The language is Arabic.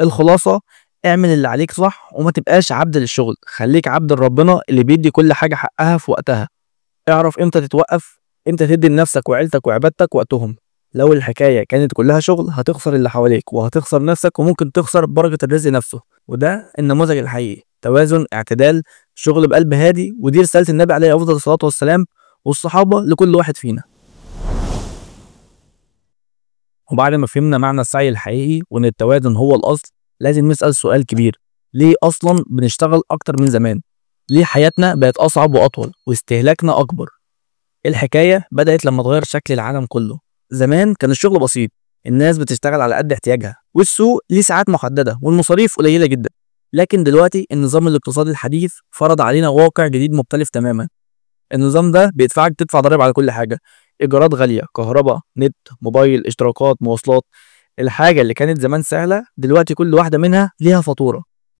الخلاصة: اعمل اللي عليك صح وما تبقاش عبد للشغل، خليك عبد لربنا اللي بيدي كل حاجة حقها في وقتها. اعرف امتى تتوقف، امتى تدي لنفسك وعيلتك وعبادتك وقتهم. لو الحكاية كانت كلها شغل هتخسر اللي حواليك وهتخسر نفسك وممكن تخسر بركة الرزق نفسه. وده النموذج الحقيقي: توازن، اعتدال، شغل بقلب هادي. ودي رسالة النبي عليه أفضل الصلاة والسلام والصحابة لكل واحد فينا. وبعد ما فهمنا معنى السعي الحقيقي وإن التوازن هو الأصل، لازم نسأل سؤال كبير: ليه أصلا بنشتغل أكتر من زمان؟ ليه حياتنا بقت أصعب وأطول واستهلاكنا أكبر؟ الحكاية بدأت لما اتغير شكل العالم كله. زمان كان الشغل بسيط، الناس بتشتغل على قد احتياجها، والسوق ليه ساعات محددة، والمصاريف قليلة جدا. لكن دلوقتي النظام الاقتصادي الحديث فرض علينا واقع جديد مختلف تماما. النظام ده بيدفعك تدفع ضرائب على كل حاجة: إيجارات غالية، كهرباء، نت، موبايل، اشتراكات، مواصلات. الحاجة اللي كانت زمان سهلة دلوقتي كل واحدة منها ليها فاتورة.